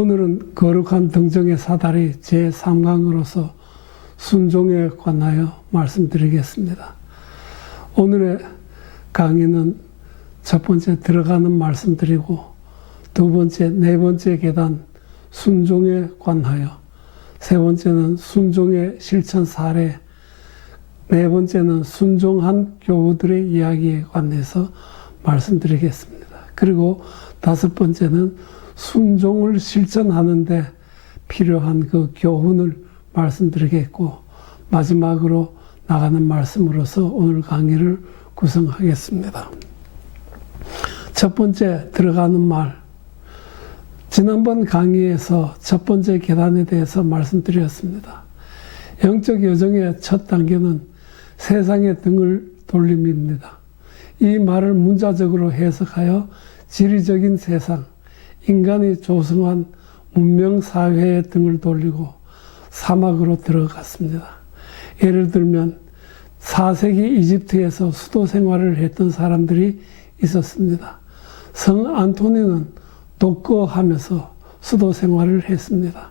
오늘은 거룩한 등정의 사다리 제3강으로서 순종에 관하여 말씀드리겠습니다. 오늘의 강의는 첫 번째 들어가는 말씀드리고 두 번째, 네 번째 계단 순종에 관하여, 세 번째는 순종의 실천 사례, 네 번째는 순종한 교우들의 이야기에 관해서 말씀드리겠습니다. 그리고 다섯 번째는 순종을 실천하는데 필요한 그 교훈을 말씀드리겠고, 마지막으로 나가는 말씀으로서 오늘 강의를 구성하겠습니다. 첫 번째 들어가는 말, 지난번 강의에서 첫 번째 계단에 대해서 말씀드렸습니다. 영적 여정의 첫 단계는 세상의 등을 돌림입니다. 이 말을 문자적으로 해석하여 지리적인 세상, 인간이 조성한 문명사회의 등을 돌리고 사막으로 들어갔습니다. 예를 들면 4세기 이집트에서 수도 생활을 했던 사람들이 있었습니다. 성 안토니는 독거하면서 수도 생활을 했습니다.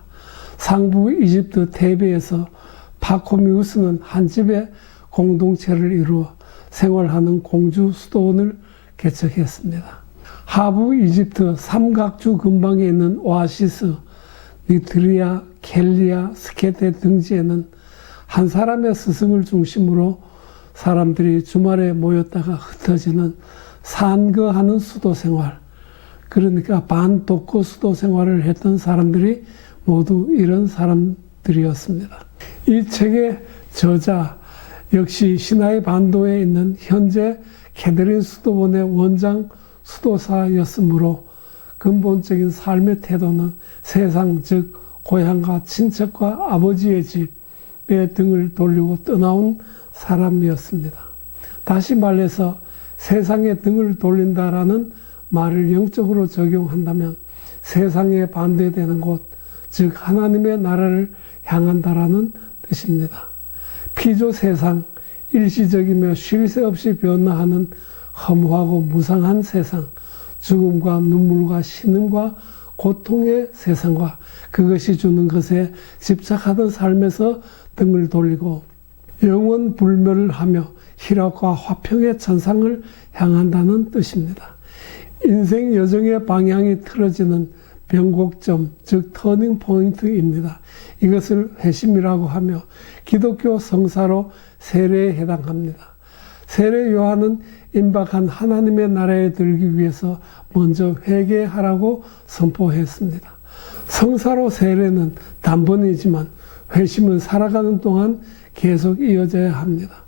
상부 이집트 테베에서 파코미우스는 한 집의 공동체를 이루어 생활하는 공주 수도원을 개척했습니다. 하부 이집트 삼각주 근방에 있는 오아시스, 니트리아, 켈리아, 스케테 등지에는 한 사람의 스승을 중심으로 사람들이 주말에 모였다가 흩어지는 산거하는 수도 생활, 그러니까 반독거 수도 생활을 했던 사람들이 모두 이런 사람들이었습니다. 이 책의 저자 역시 시나이 반도에 있는 현재 캐드린 수도원의 원장 수도사였으므로 근본적인 삶의 태도는 세상, 즉 고향과 친척과 아버지의 집에 등을 돌리고 떠나온 사람이었습니다. 다시 말해서 세상에 등을 돌린다라는 말을 영적으로 적용한다면 세상에 반대되는 곳, 즉 하나님의 나라를 향한다라는 뜻입니다. 피조 세상, 일시적이며 쉴 새 없이 변화하는 허무하고 무상한 세상, 죽음과 눈물과 신음과 고통의 세상과 그것이 주는 것에 집착하던 삶에서 등을 돌리고 영원 불멸을 하며 희락과 화평의 천상을 향한다는 뜻입니다. 인생 여정의 방향이 틀어지는 변곡점, 즉 터닝 포인트입니다. 이것을 회심이라고 하며 기독교 성사로 세례에 해당합니다. 세례 요한은 임박한 하나님의 나라에 들기 위해서 먼저 회개하라고 선포했습니다. 성사로 세례는 단번이지만 회심은 살아가는 동안 계속 이어져야 합니다.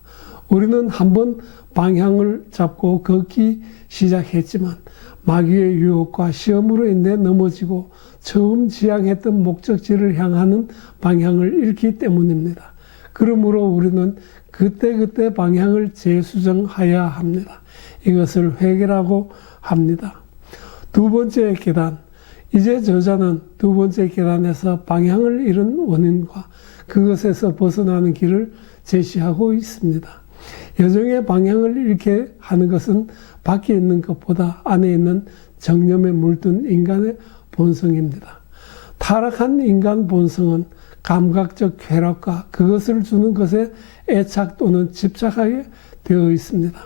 우리는 한번 방향을 잡고 걷기 시작했지만 마귀의 유혹과 시험으로 인해 넘어지고 처음 지향했던 목적지를 향하는 방향을 잃기 때문입니다. 그러므로 우리는 그때그때 방향을 재수정해야 합니다. 이것을 회개라고 합니다. 두 번째 계단, 이제 저자는 두 번째 계단에서 방향을 잃은 원인과 그것에서 벗어나는 길을 제시하고 있습니다. 여정의 방향을 잃게 하는 것은 밖에 있는 것보다 안에 있는 정념에 물든 인간의 본성입니다. 타락한 인간 본성은 감각적 쾌락과 그것을 주는 것에 애착 또는 집착하게 되어 있습니다.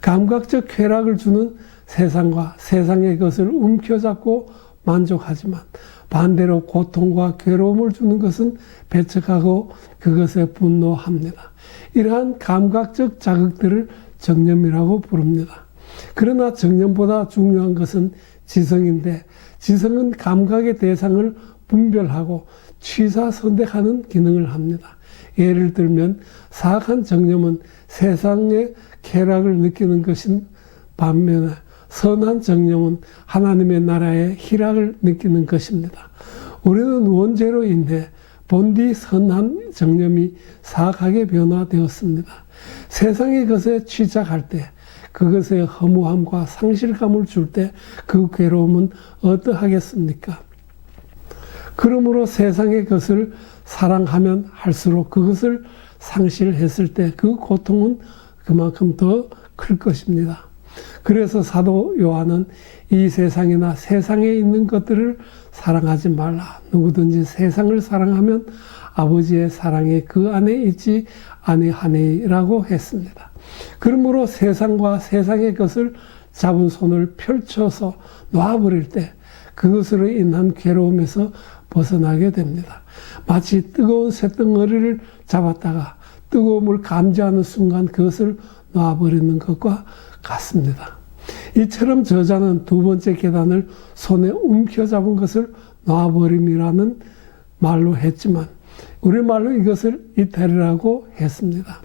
감각적 쾌락을 주는 세상과 세상의 것을 움켜잡고 만족하지만 반대로 고통과 괴로움을 주는 것은 배척하고 그것에 분노합니다. 이러한 감각적 자극들을 정념이라고 부릅니다. 그러나 정념보다 중요한 것은 지성인데 지성은 감각의 대상을 분별하고 취사선택하는 기능을 합니다. 예를 들면 사악한 정념은 세상의 쾌락을 느끼는 것인 반면에 선한 정념은 하나님의 나라의 희락을 느끼는 것입니다. 우리는 원죄로 인해 본디 선한 정념이 사악하게 변화되었습니다. 세상의 것에 취착할 때 그것의 허무함과 상실감을 줄 때 그 괴로움은 어떠하겠습니까? 그러므로 세상의 것을 사랑하면 할수록 그것을 상실했을 때 그 고통은 그만큼 더 클 것입니다. 그래서 사도 요한은 이 세상이나 세상에 있는 것들을 사랑하지 말라. 누구든지 세상을 사랑하면 아버지의 사랑이 그 안에 있지 아니하니라고 했습니다. 그러므로 세상과 세상의 것을 잡은 손을 펼쳐서 놔버릴 때 그것으로 인한 괴로움에서 벗어나게 됩니다. 마치 뜨거운 쇳덩어리를 잡았다가 뜨거움을 감지하는 순간 그것을 놔버리는 것과 같습니다. 이처럼 저자는 두 번째 계단을 손에 움켜잡은 것을 놔버림이라는 말로 했지만 우리말로 이것을 이탈이라고 했습니다.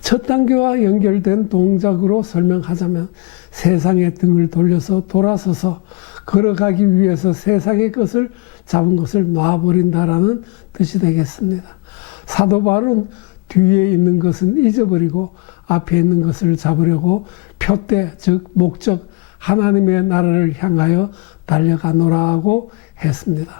첫 단계와 연결된 동작으로 설명하자면 세상의 등을 돌려서 돌아서서 걸어가기 위해서 세상의 것을 잡은 것을 놔버린다라는 뜻이 되겠습니다. 사도 바울은 뒤에 있는 것은 잊어버리고 앞에 있는 것을 잡으려고 표대, 즉 목적 하나님의 나라를 향하여 달려가노라고 했습니다.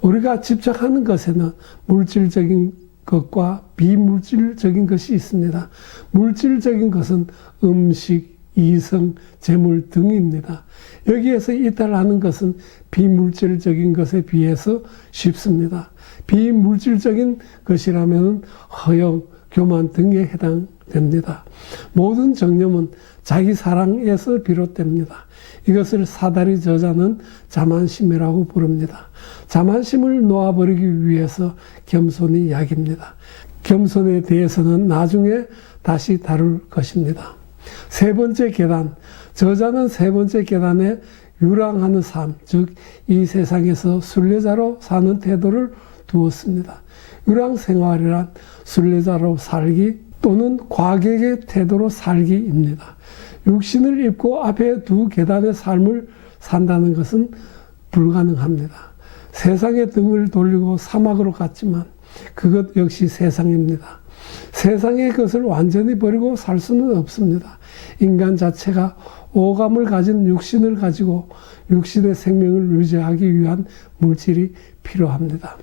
우리가 집착하는 것에는 물질적인 것과 비물질적인 것이 있습니다. 물질적인 것은 음식, 이성, 재물 등입니다. 여기에서 이탈하는 것은 비물질적인 것에 비해서 쉽습니다. 비물질적인 것이라면 허영, 교만 등에 해당됩니다. 모든 정념은 자기 사랑에서 비롯됩니다. 이것을 사다리 저자는 자만심이라고 부릅니다. 자만심을 놓아버리기 위해서 겸손이 약입니다. 겸손에 대해서는 나중에 다시 다룰 것입니다. 세 번째 계단, 저자는 세 번째 계단에 유랑하는 삶, 즉 이 세상에서 순례자로 사는 태도를 두었습니다. 유랑 생활이란 순례자로 살기 또는 과객의 태도로 살기입니다. 육신을 입고 앞에 두 계단의 삶을 산다는 것은 불가능합니다. 세상에 등을 돌리고 사막으로 갔지만 그것 역시 세상입니다. 세상의 것을 완전히 버리고 살 수는 없습니다. 인간 자체가 오감을 가진 육신을 가지고 육신의 생명을 유지하기 위한 물질이 필요합니다.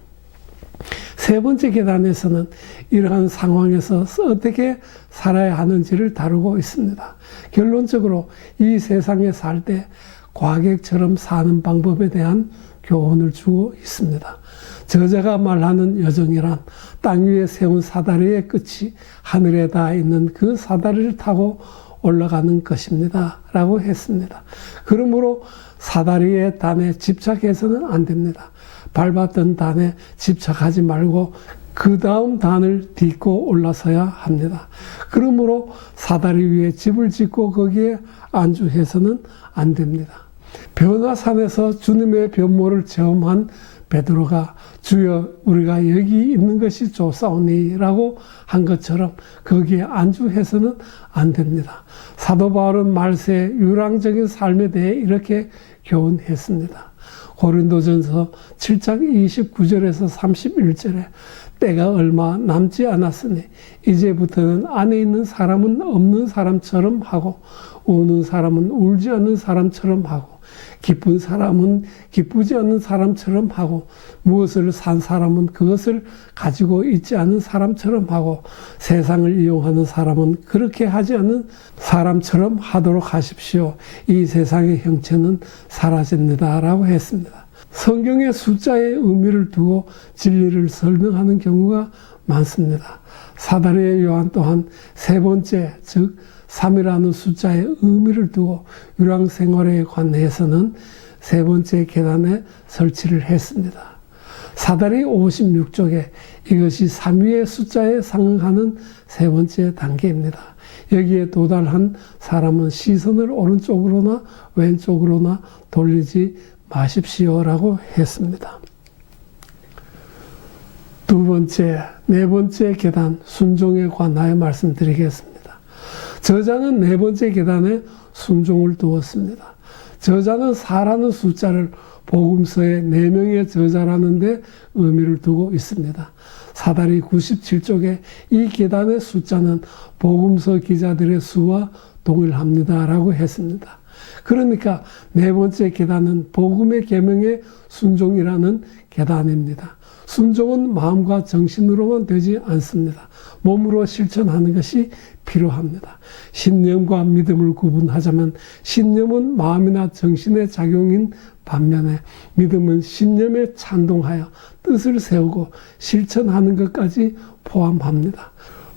세 번째 계단에서는 이러한 상황에서 어떻게 살아야 하는지를 다루고 있습니다. 결론적으로 이 세상에 살 때 과객처럼 사는 방법에 대한 교훈을 주고 있습니다. 저자가 말하는 여정이란 땅 위에 세운 사다리의 끝이 하늘에 닿아 있는 그 사다리를 타고 올라가는 것입니다. 라고 했습니다. 그러므로 사다리의 단에 집착해서는 안 됩니다. 밟았던 단에 집착하지 말고 그 다음 단을 딛고 올라서야 합니다. 그러므로 사다리 위에 집을 짓고 거기에 안주해서는 안 됩니다. 변화산에서 주님의 변모를 체험한 베드로가 주여 우리가 여기 있는 것이 좋사오니 라고 한 것처럼 거기에 안주해서는 안 됩니다. 사도 바울은 말세의 유랑적인 삶에 대해 이렇게 교훈했습니다. 고린도전서 7장 29절에서 31절에 때가 얼마 남지 않았으니 이제부터는 안에 있는 사람은 없는 사람처럼 하고 우는 사람은 울지 않는 사람처럼 하고 기쁜 사람은 기쁘지 않는 사람처럼 하고 무엇을 산 사람은 그것을 가지고 있지 않은 사람처럼 하고 세상을 이용하는 사람은 그렇게 하지 않는 사람처럼 하도록 하십시오. 이 세상의 형체는 사라집니다. 라고 했습니다. 성경의 숫자의 의미를 두고 진리를 설명하는 경우가 많습니다. 사다리의 요한 또한 세 번째, 즉 3이라는 숫자의 의미를 두고 유랑생활에 관해서는 세 번째 계단에 설치를 했습니다. 사다리 56쪽에 이것이 3위의 숫자에 상응하는 세 번째 단계입니다. 여기에 도달한 사람은 시선을 오른쪽으로나 왼쪽으로나 돌리지 마십시오라고 했습니다. 두 번째, 네 번째 계단 순종에 관하여 말씀드리겠습니다. 저자는 네 번째 계단에 순종을 두었습니다. 저자는 4라는 숫자를 복음서의 4명의 저자라는 데 의미를 두고 있습니다. 사다리 97쪽에 이 계단의 숫자는 복음서 기자들의 수와 동일합니다. 라고 했습니다. 그러니까 네 번째 계단은 복음의 계명의 순종이라는 계단입니다. 순종은 마음과 정신으로만 되지 않습니다. 몸으로 실천하는 것이 필요합니다. 신념과 믿음을 구분하자면 신념은 마음이나 정신의 작용인 반면에 믿음은 신념에 찬동하여 뜻을 세우고 실천하는 것까지 포함합니다.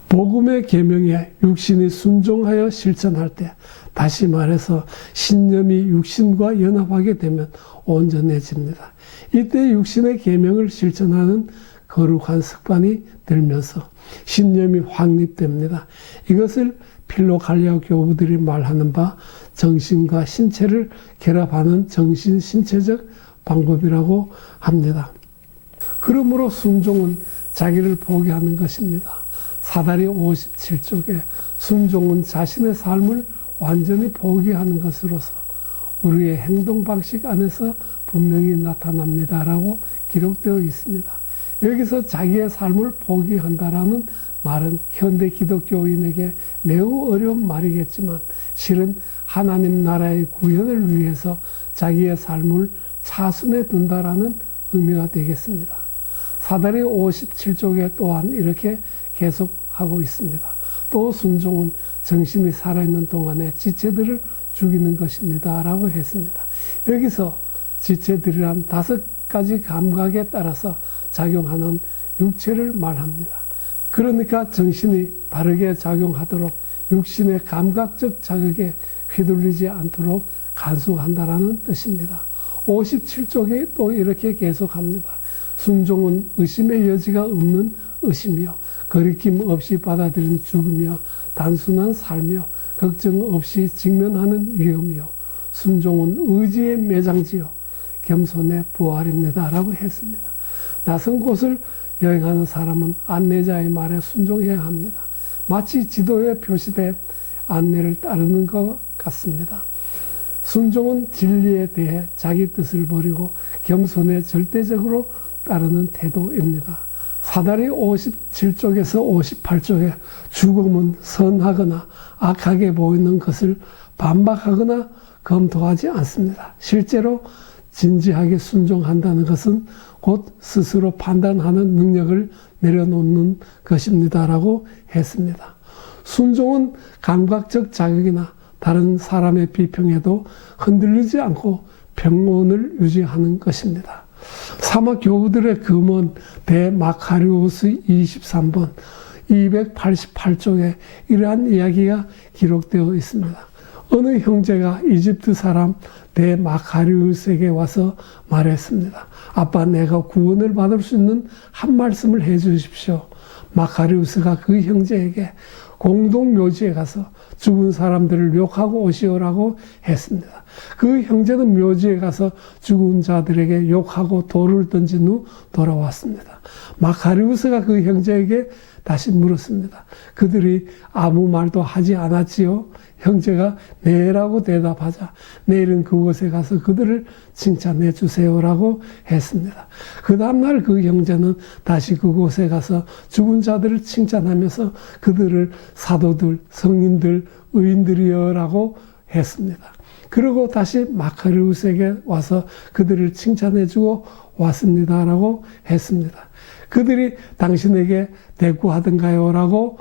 복음의 계명에 육신이 순종하여 실천할 때, 다시 말해서 신념이 육신과 연합하게 되면 온전해집니다. 이때 육신의 계명을 실천하는 거룩한 습관이 들면서 신념이 확립됩니다. 이것을 필로갈리아 교부들이 말하는 바 정신과 신체를 결합하는 정신-신체적 방법이라고 합니다. 그러므로 순종은 자기를 포기하는 것입니다. 사다리 57쪽에 순종은 자신의 삶을 완전히 포기하는 것으로서 우리의 행동 방식 안에서 분명히 나타납니다라고 기록되어 있습니다. 여기서 자기의 삶을 포기한다라는 말은 현대 기독교인에게 매우 어려운 말이겠지만 실은 하나님 나라의 구현을 위해서 자기의 삶을 차순에 둔다라는 의미가 되겠습니다. 사다리 57쪽에 또한 이렇게 계속하고 있습니다. 또 순종은 정신이 살아있는 동안에 지체들을 죽이는 것입니다 라고 했습니다. 여기서 지체들이란 5가지 감각에 따라서 작용하는 육체를 말합니다. 그러니까 정신이 바르게 작용하도록 육신의 감각적 자극에 휘둘리지 않도록 간수한다라는 뜻입니다. 57쪽에 또 이렇게 계속합니다. 순종은 의심의 여지가 없는 의심이요, 거리낌 없이 받아들인 죽음이요, 단순한 삶이요, 걱정 없이 직면하는 위험이요, 순종은 의지의 매장지요, 겸손의 부활입니다 라고 했습니다. 낯선 곳을 여행하는 사람은 안내자의 말에 순종해야 합니다. 마치 지도에 표시된 안내를 따르는 것 같습니다. 순종은 진리에 대해 자기 뜻을 버리고 겸손에 절대적으로 따르는 태도입니다. 사다리 57쪽에서 58쪽에 죽음은 선하거나 악하게 보이는 것을 반박하거나 검토하지 않습니다. 실제로 진지하게 순종한다는 것은 곧 스스로 판단하는 능력을 내려놓는 것입니다라고 했습니다. 순종은 감각적 자극이나 다른 사람의 비평에도 흔들리지 않고 평온을 유지하는 것입니다. 사막 교우들의 금원 대마카리우스 23번 288쪽에 이러한 이야기가 기록되어 있습니다. 어느 형제가 이집트 사람 대마카리우스에게 와서 말했습니다. 아빠, 내가 구원을 받을 수 있는 한 말씀을 해 주십시오. 마카리우스가 그 형제에게 공동묘지에 가서 죽은 사람들을 욕하고 오시오라고 했습니다. 그 형제는 묘지에 가서 죽은 자들에게 욕하고 돌을 던진 후 돌아왔습니다. 마카리우스가 그 형제에게 다시 물었습니다. 그들이 아무 말도 하지 않았지요? 형제가 네라고 대답하자 내일은 그곳에 가서 그들을 칭찬해 주세요라고 했습니다. 그 다음날 그 형제는 다시 그곳에 가서 죽은 자들을 칭찬하면서 그들을 사도들, 성인들, 의인들이여라고 했습니다. 그리고 다시 마카리우스에게 와서 그들을 칭찬해 주고 왔습니다라고 했습니다. 그들이 당신에게 대꾸하던가요? 라고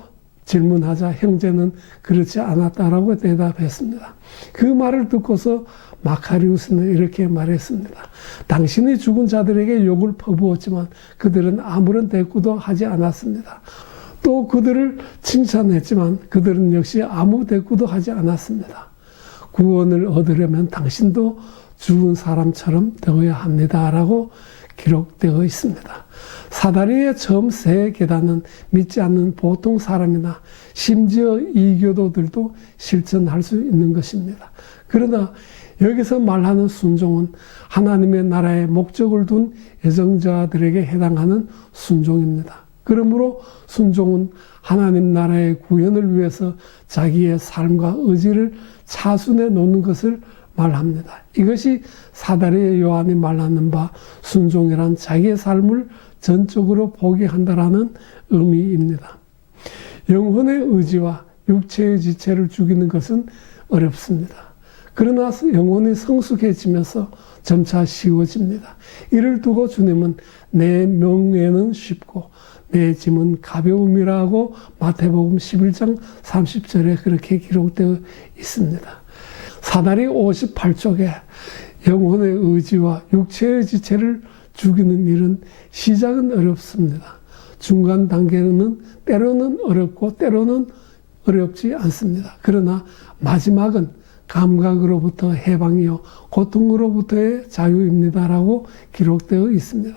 질문하자 형제는 그렇지 않았다라고 대답했습니다. 그 말을 듣고서 마카리우스는 이렇게 말했습니다. 당신이 죽은 자들에게 욕을 퍼부었지만 그들은 아무런 대꾸도 하지 않았습니다. 또 그들을 칭찬했지만 그들은 역시 아무 대꾸도 하지 않았습니다. 구원을 얻으려면 당신도 죽은 사람처럼 되어야 합니다라고 기록되어 있습니다. 사다리의 처음 세 계단은 믿지 않는 보통 사람이나 심지어 이교도들도 실천할 수 있는 것입니다. 그러나 여기서 말하는 순종은 하나님의 나라에 목적을 둔 예정자들에게 해당하는 순종입니다. 그러므로 순종은 하나님 나라의 구현을 위해서 자기의 삶과 의지를 차순에 놓는 것을 말합니다. 이것이 사다리의 요한이 말하는 바 순종이란 자기의 삶을 전적으로 포기한다라는 의미입니다. 영혼의 의지와 육체의 지체를 죽이는 것은 어렵습니다. 그러나 영혼이 성숙해지면서 점차 쉬워집니다. 이를 두고 주님은 내 명예는 쉽고 내 짐은 가벼움이라고 마태복음 11장 30절에 그렇게 기록되어 있습니다. 사다리 58쪽에 영혼의 의지와 육체의 지체를 죽이는 일은 시작은 어렵습니다. 중간 단계는 때로는 어렵고 때로는 어렵지 않습니다. 그러나 마지막은 감각으로부터 해방이요 고통으로부터의 자유입니다라고 기록되어 있습니다.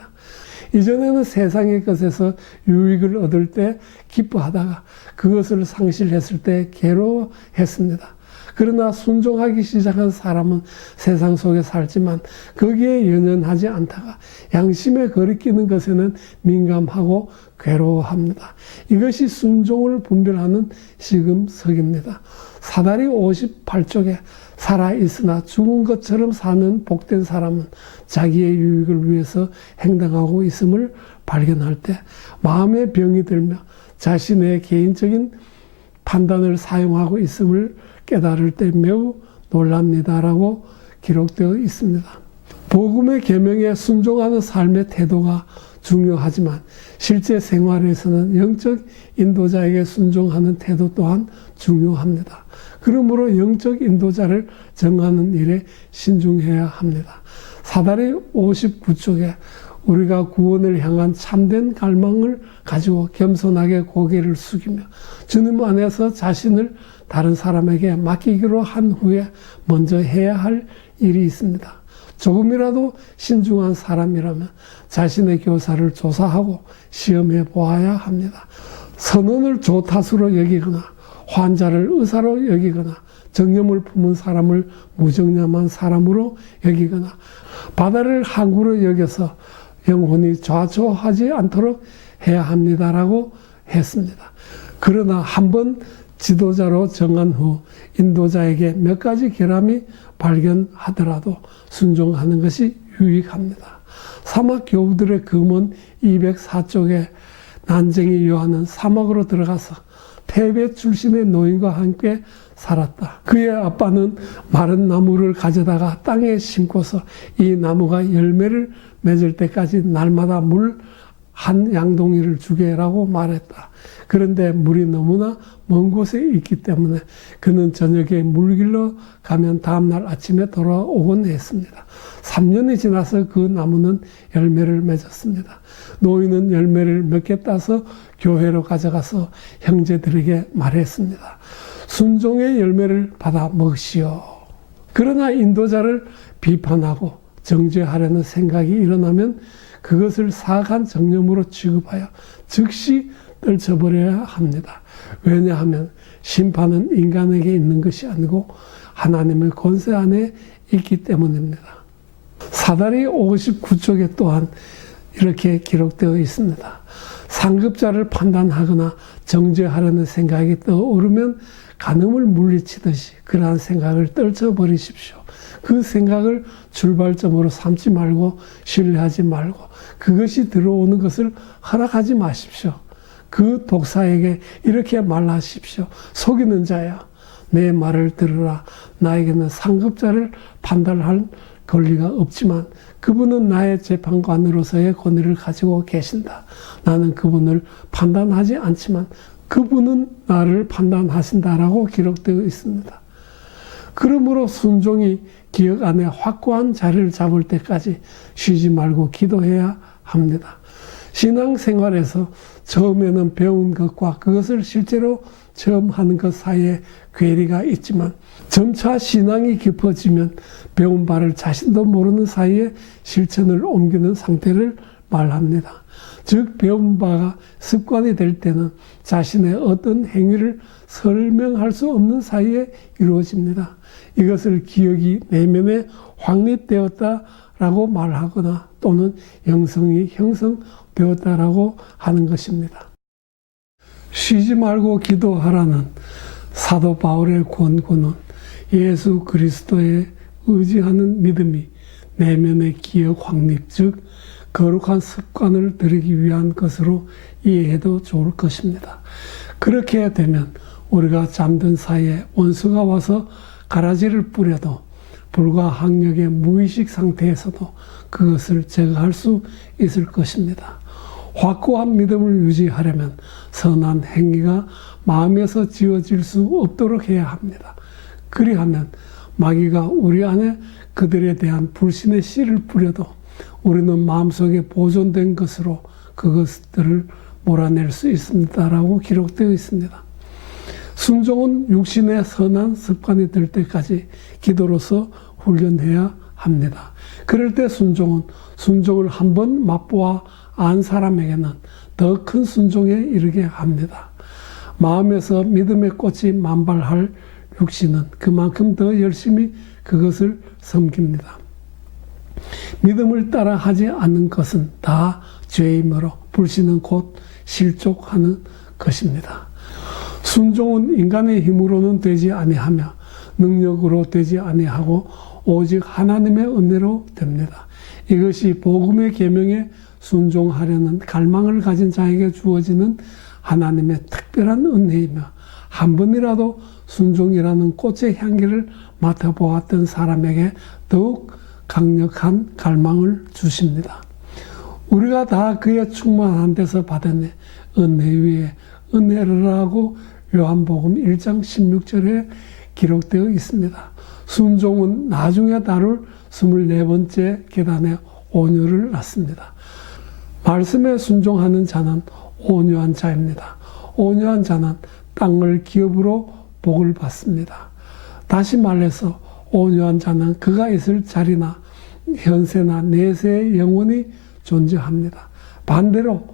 이전에는 세상의 것에서 유익을 얻을 때 기뻐하다가 그것을 상실했을 때 괴로워했습니다. 그러나 순종하기 시작한 사람은 세상 속에 살지만 거기에 연연하지 않다가 양심에 거리끼는 것에는 민감하고 괴로워합니다. 이것이 순종을 분별하는 시금석입니다. 사다리 58쪽에 살아있으나 죽은 것처럼 사는 복된 사람은 자기의 유익을 위해서 행동하고 있음을 발견할 때 마음의 병이 들며 자신의 개인적인 판단을 사용하고 있음을 깨달을 때 매우 놀랍니다라고 기록되어 있습니다. 복음의 계명에 순종하는 삶의 태도가 중요하지만 실제 생활에서는 영적 인도자에게 순종하는 태도 또한 중요합니다. 그러므로 영적 인도자를 정하는 일에 신중해야 합니다. 사다리 59쪽에 우리가 구원을 향한 참된 갈망을 가지고 겸손하게 고개를 숙이며 주님 안에서 자신을 다른 사람에게 맡기기로 한 후에 먼저 해야 할 일이 있습니다. 조금이라도 신중한 사람이라면 자신의 교사를 조사하고 시험해 보아야 합니다. 선언을 조타수로 여기거나 환자를 의사로 여기거나 정념을 품은 사람을 무정념한 사람으로 여기거나 바다를 항구로 여겨서 영혼이 좌초하지 않도록 해야 합니다라고 했습니다. 그러나 한번 지도자로 정한 후 인도자에게 몇 가지 결함이 발견하더라도 순종하는 것이 유익합니다. 사막 교우들의 금은 204쪽에 난쟁이 요한은 사막으로 들어가서 테베 출신의 노인과 함께 살았다. 그의 아빠는 마른 나무를 가져다가 땅에 심고서 이 나무가 열매를 맺을 때까지 날마다 물 한 양동이를 주게라고 말했다. 그런데 물이 너무나 먼 곳에 있기 때문에 그는 저녁에 물길로 가면 다음날 아침에 돌아오곤 했습니다. 3년이 지나서 그 나무는 열매를 맺었습니다. 노인은 열매를 몇 개 따서 교회로 가져가서 형제들에게 말했습니다. 순종의 열매를 받아 먹으시오. 그러나 인도자를 비판하고 정죄하려는 생각이 일어나면 그것을 사악한 정념으로 취급하여 즉시 떨쳐버려야 합니다. 왜냐하면 심판은 인간에게 있는 것이 아니고 하나님의 권세 안에 있기 때문입니다. 사다리 59쪽에 또한 이렇게 기록되어 있습니다. 상급자를 판단하거나 정죄하려는 생각이 떠오르면 간음을 물리치듯이 그러한 생각을 떨쳐버리십시오. 그 생각을 출발점으로 삼지 말고 신뢰하지 말고 그것이 들어오는 것을 허락하지 마십시오. 그 독사에게 이렇게 말하십시오. 속이는 자야, 내 말을 들으라. 나에게는 상급자를 판단할 권리가 없지만 그분은 나의 재판관으로서의 권위를 가지고 계신다. 나는 그분을 판단하지 않지만 그분은 나를 판단하신다라고 기록되어 있습니다. 그러므로 순종이 기억 안에 확고한 자리를 잡을 때까지 쉬지 말고 기도해야 합니다. 신앙생활에서 처음에는 배운 것과 그것을 실제로 처음 하는 것 사이에 괴리가 있지만 점차 신앙이 깊어지면 배운 바를 자신도 모르는 사이에 실천을 옮기는 상태를 말합니다. 즉 배운 바가 습관이 될 때는 자신의 어떤 행위를 설명할 수 없는 사이에 이루어집니다. 이것을 기억이 내면에 확립되었다라고 말하거나 또는 영성이 형성되었다라고 하는 것입니다. 쉬지 말고 기도하라는 사도 바울의 권고는 예수 그리스도에 의지하는 믿음이 내면의 기억 확립, 즉 거룩한 습관을 들이기 위한 것으로 이해해도 좋을 것입니다. 그렇게 되면 우리가 잠든 사이에 원수가 와서 가라지를 뿌려도 불가항력의 무의식 상태에서도 그것을 제거할 수 있을 것입니다. 확고한 믿음을 유지하려면 선한 행위가 마음에서 지어질 수 없도록 해야 합니다. 그리하면 마귀가 우리 안에 그들에 대한 불신의 씨를 뿌려도 우리는 마음속에 보존된 것으로 그것들을 몰아낼 수 있습니다라고 기록되어 있습니다. 순종은 육신의 선한 습관이 될 때까지 기도로서 훈련해야 합니다. 그럴 때 순종을 한번 맛보아 안 사람에게는 더 큰 순종에 이르게 합니다. 마음에서 믿음의 꽃이 만발할 육신은 그만큼 더 열심히 그것을 섬깁니다. 믿음을 따라 하지 않는 것은 다 죄이므로 불신은 곧 실족하는 것입니다. 순종은 인간의 힘으로는 되지 아니하며 능력으로 되지 아니하고 오직 하나님의 은혜로 됩니다. 이것이 복음의 계명에 순종하려는 갈망을 가진 자에게 주어지는 하나님의 특별한 은혜이며 한 번이라도 순종이라는 꽃의 향기를 맡아보았던 사람에게 더욱 강력한 갈망을 주십니다. 우리가 다 그의 충만한 데서 받은 은혜 위에 은혜라고 요한복음 1장 16절에 기록되어 있습니다. 순종은 나중에 다룰 24번째 계단의 온유를 낳습니다. 말씀에 순종하는 자는 온유한 자입니다. 온유한 자는 땅을 기업으로 복을 받습니다. 다시 말해서 온유한 자는 그가 있을 자리나 현세나 내세에 영원히 존재합니다. 반대로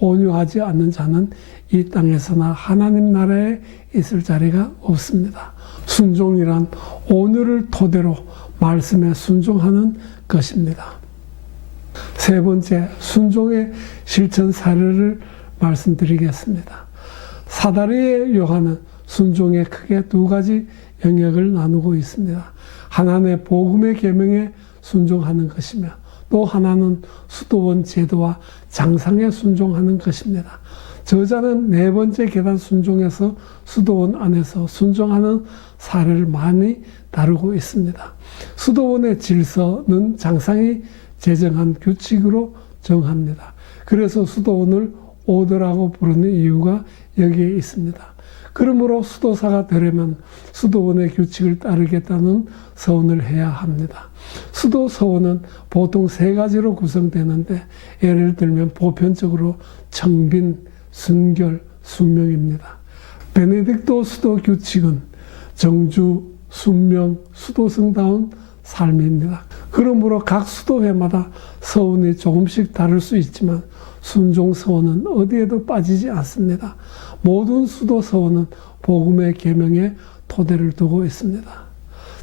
온유하지 않는 자는 이 땅에서나 하나님 나라에 있을 자리가 없습니다. 순종이란 온유를 토대로 말씀에 순종하는 것입니다. 세 번째, 순종의 실천 사례를 말씀드리겠습니다. 사다리의 요한은 순종에 크게 두 가지 영역을 나누고 있습니다. 하나는 복음의 계명에 순종하는 것이며 또 하나는 수도원 제도와 장상에 순종하는 것입니다. 저자는 네 번째 계단 순종에서 수도원 안에서 순종하는 사례를 많이 다루고 있습니다. 수도원의 질서는 장상이 제정한 규칙으로 정합니다. 그래서 수도원을 오더라고 부르는 이유가 여기에 있습니다. 그러므로 수도사가 되려면 수도원의 규칙을 따르겠다는 서원을 해야 합니다. 수도 서원은 보통 세 가지로 구성되는데 예를 들면 보편적으로 청빈, 순결, 순명입니다. 베네딕토 수도 규칙은 정주, 순명, 수도승다운 삶입니다. 그러므로 각 수도회마다 서원이 조금씩 다를 수 있지만 순종 서원은 어디에도 빠지지 않습니다. 모든 수도 서원은 복음의 계명에 토대를 두고 있습니다.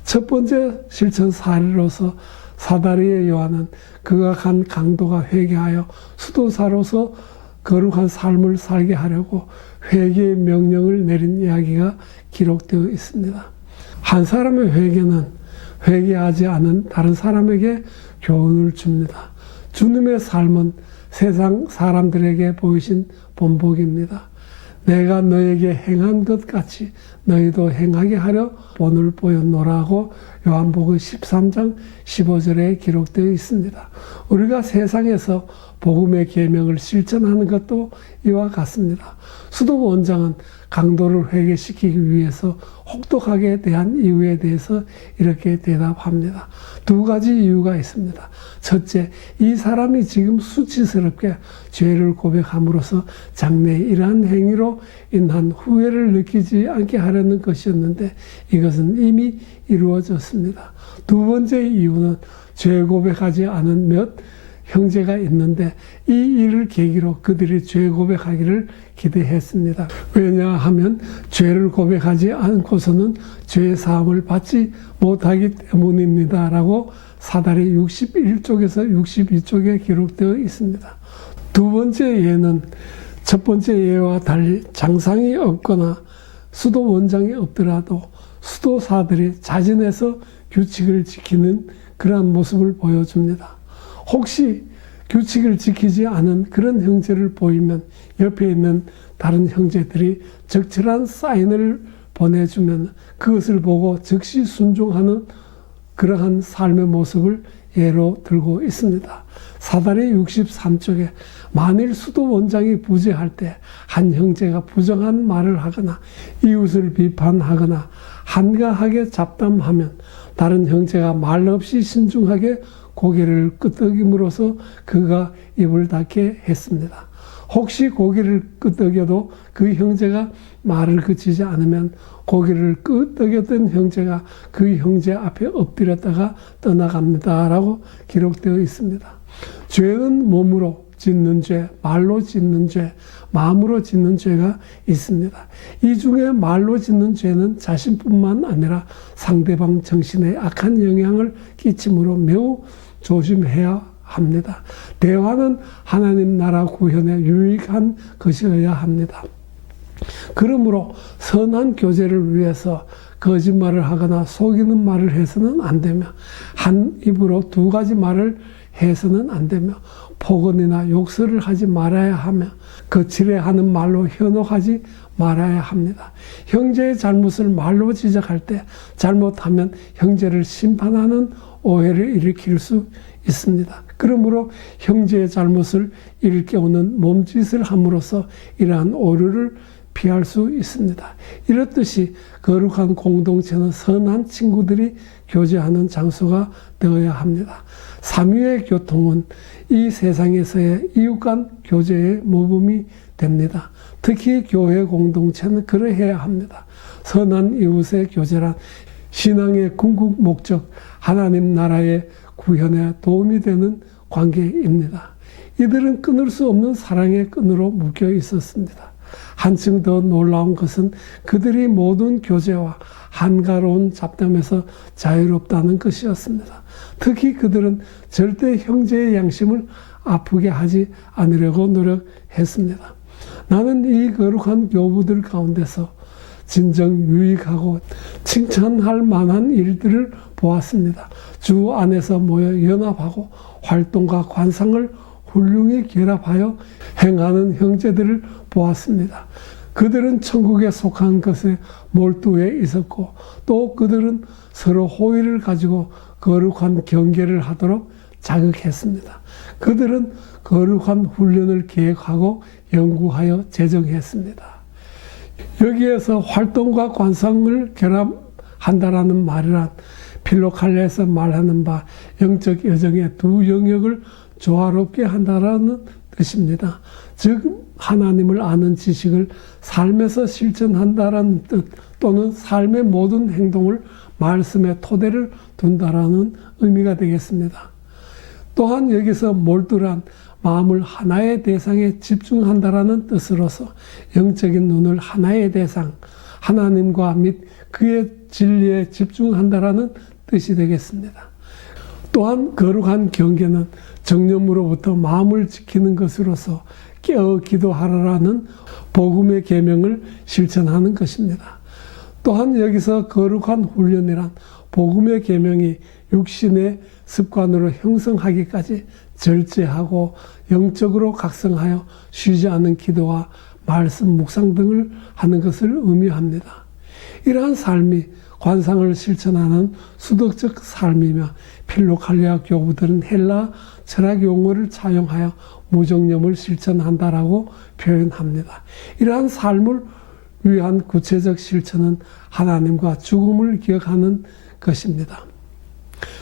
첫 번째 실천 사례로서 사다리의 요한은 그가 간 강도가 회개하여 수도사로서 거룩한 삶을 살게 하려고 회개의 명령을 내린 이야기가 기록되어 있습니다. 한 사람의 회개는 회개하지 않은 다른 사람에게 교훈을 줍니다. 주님의 삶은 세상 사람들에게 보이신 본복입니다. 내가 너에게 행한 것 같이 너희도 행하게 하려 본을 보였노라고 요한복음 13장 15절에 기록되어 있습니다. 우리가 세상에서 복음의 계명을 실천하는 것도 이와 같습니다. 수도 원장은 강도를 회개시키기 위해서 혹독하게 대한 이유에 대해서 이렇게 대답합니다. 두 가지 이유가 있습니다. 첫째, 이 사람이 지금 수치스럽게 죄를 고백함으로써 장래에 이러한 행위로 인한 후회를 느끼지 않게 하려는 것이었는데 이것은 이미 이루어졌습니다. 두 번째 이유는 죄 고백하지 않은 몇 형제가 있는데 이 일을 계기로 그들이 죄 고백하기를 기대했습니다. 왜냐하면 죄를 고백하지 않고서는 죄 사함을 받지 못하기 때문입니다. 라고 사다리 61쪽에서 62쪽에 기록되어 있습니다. 두 번째 예는 첫 번째 예와 달리 장상이 없거나 수도 원장이 없더라도 수도사들이 자진해서 규칙을 지키는 그러한 모습을 보여줍니다. 혹시 규칙을 지키지 않은 그런 형제를 보이면 옆에 있는 다른 형제들이 적절한 사인을 보내주면 그것을 보고 즉시 순종하는 그러한 삶의 모습을 예로 들고 있습니다. 사다리 63쪽에 만일 수도 원장이 부재할 때 한 형제가 부정한 말을 하거나 이웃을 비판하거나 한가하게 잡담하면 다른 형제가 말 없이 신중하게 고개를 끄덕임으로써 그가 입을 닫게 했습니다. 혹시 고개를 끄덕여도 그 형제가 말을 그치지 않으면 고개를 끄덕였던 형제가 그 형제 앞에 엎드렸다가 떠나갑니다라고 기록되어 있습니다. 죄는 몸으로 짓는 죄, 말로 짓는 죄, 마음으로 짓는 죄가 있습니다. 이 중에 말로 짓는 죄는 자신뿐만 아니라 상대방 정신에 악한 영향을 끼치므로 매우 조심해야 합니다. 대화는 하나님 나라 구현에 유익한 것이어야 합니다. 그러므로 선한 교제를 위해서 거짓말을 하거나 속이는 말을 해서는 안 되며 한 입으로 두 가지 말을 해서는 안 되며 폭언이나 욕설을 하지 말아야 하며 거칠어하는 말로 현혹하지 말아야 합니다. 형제의 잘못을 말로 지적할 때 잘못하면 형제를 심판하는 오해를 일으킬 수 있습니다. 그러므로 형제의 잘못을 일깨우는 몸짓을 함으로써 이러한 오류를 피할 수 있습니다. 이렇듯이 거룩한 공동체는 선한 친구들이 교제하는 장소가 되어야 합니다. 삼위의 교통은 이 세상에서의 이웃 간 교제의 모범이 됩니다. 특히 교회 공동체는 그러해야 합니다. 선한 이웃의 교제란 신앙의 궁극 목적, 하나님 나라의 구현에 도움이 되는 관계입니다. 이들은 끊을 수 없는 사랑의 끈으로 묶여 있었습니다. 한층 더 놀라운 것은 그들이 모든 교제와 한가로운 잡담에서 자유롭다는 것이었습니다. 특히 그들은 절대 형제의 양심을 아프게 하지 않으려고 노력했습니다. 나는 이 거룩한 교부들 가운데서 진정 유익하고 칭찬할 만한 일들을 보았습니다. 주 안에서 모여 연합하고 활동과 관상을 훌륭히 결합하여 행하는 형제들을 보았습니다. 그들은 천국에 속한 것에 몰두해 있었고 또 그들은 서로 호의를 가지고 거룩한 경계를 하도록 자극했습니다. 그들은 거룩한 훈련을 계획하고 연구하여 제정했습니다. 여기에서 활동과 관상을 결합한다라는 말이란 필로칼레에서 말하는 바 영적 여정의 두 영역을 조화롭게 한다라는 뜻입니다. 즉 하나님을 아는 지식을 삶에서 실천한다라는 뜻 또는 삶의 모든 행동을 말씀의 토대를 둔다라는 의미가 되겠습니다. 또한 여기서 몰두란 마음을 하나의 대상에 집중한다라는 뜻으로서 영적인 눈을 하나의 대상, 하나님과 및 그의 진리에 집중한다라는 뜻이 되겠습니다. 또한 거룩한 경계는 정념으로부터 마음을 지키는 것으로서 깨어 기도하라라는 복음의 계명을 실천하는 것입니다. 또한 여기서 거룩한 훈련이란 복음의 계명이 육신의 습관으로 형성하기까지 절제하고 영적으로 각성하여 쉬지 않는 기도와 말씀 묵상 등을 하는 것을 의미합니다. 이러한 삶이 관상을 실천하는 수덕적 삶이며 필로칼레아 교부들은 헬라 철학 용어를 차용하여 무정념을 실천한다라고 표현합니다. 이러한 삶을 위한 구체적 실천은 하나님과 죽음을 기억하는 것입니다.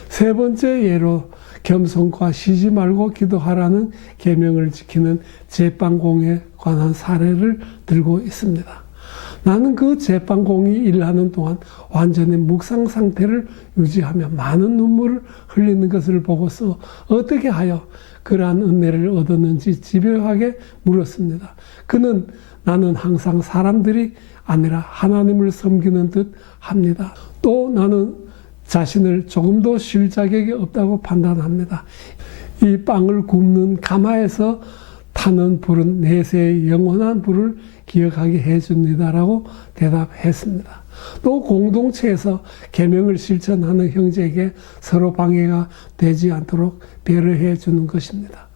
세 번째 예로 겸손과 쉬지 말고 기도하라는 계명을 지키는 제빵공에 관한 사례를 들고 있습니다. 나는 그 제빵공이 일하는 동안 완전히 묵상 상태를 유지하며 많은 눈물을 흘리는 것을 보고서 어떻게 하여 그러한 은혜를 얻었는지 집요하게 물었습니다. 그는 나는 항상 사람들이 아니라 하나님을 섬기는 듯 합니다. 또 나는 자신을 조금도 쉴 자격이 없다고 판단합니다. 이 빵을 굽는 가마에서 타는 불은 내세의 영원한 불을 기억하게 해줍니다라고 대답했습니다. 또 공동체에서 계명을 실천하는 형제에게 서로 방해가 되지 않도록 배려해 주는 것입니다.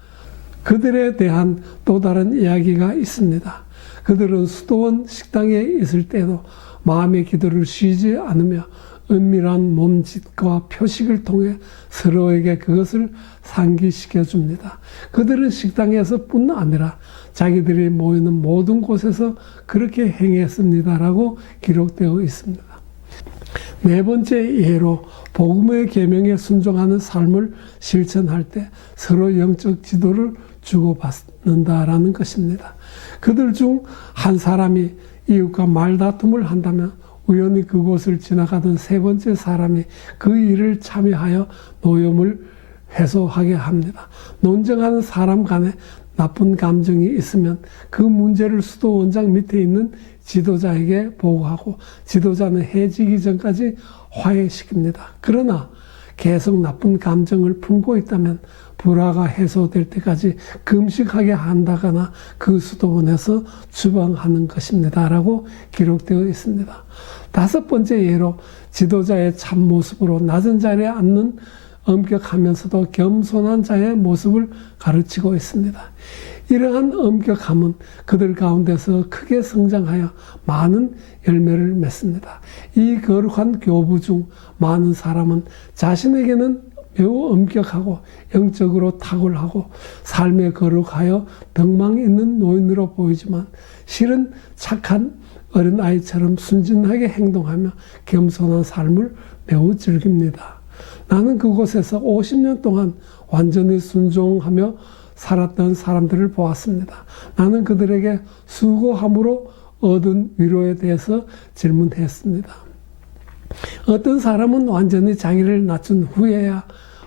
그들에 대한 또 다른 이야기가 있습니다. 그들은 수도원 식당에 있을 때도 마음의 기도를 쉬지 않으며 은밀한 몸짓과 표식을 통해 서로에게 그것을 상기시켜 줍니다. 그들은 식당에서뿐 아니라 자기들이 모이는 모든 곳에서 그렇게 행했습니다라고 기록되어 있습니다. 네 번째 예로 복음의 계명에 순종하는 삶을 실천할 때 서로 영적 지도를 주고받는다라는 것입니다. 그들 중 한 사람이 이웃과 말다툼을 한다면 우연히 그곳을 지나가던 세 번째 사람이 그 일을 참여하여 노염을 해소하게 합니다. 논쟁하는 사람 간에 나쁜 감정이 있으면 그 문제를 수도 원장 밑에 있는 지도자에게 보고하고 지도자는 해지기 전까지 화해시킵니다. 그러나 계속 나쁜 감정을 품고 있다면 불화가 해소될 때까지 금식하게 한다거나 그 수도원에서 추방하는 것입니다. 라고 기록되어 있습니다. 다섯 번째 예로 지도자의 참모습으로 낮은 자리에 앉는 엄격하면서도 겸손한 자의 모습을 가르치고 있습니다. 이러한 엄격함은 그들 가운데서 크게 성장하여 많은 열매를 맺습니다. 이 거룩한 교부 중 많은 사람은 자신에게는 매우 엄격하고 영적으로 탁월하고 삶에 거룩하여 덕망 있는 노인으로 보이지만 실은 착한 어린아이처럼 순진하게 행동하며 겸손한 삶을 매우 즐깁니다. 나는 그곳에서 50년 동안 완전히 순종하며 살았던 사람들을 보았습니다. 나는 그들에게 수고함으로 얻은 위로에 대해서 질문했습니다. 어떤 사람은 완전히 자기를 낮춘 후에야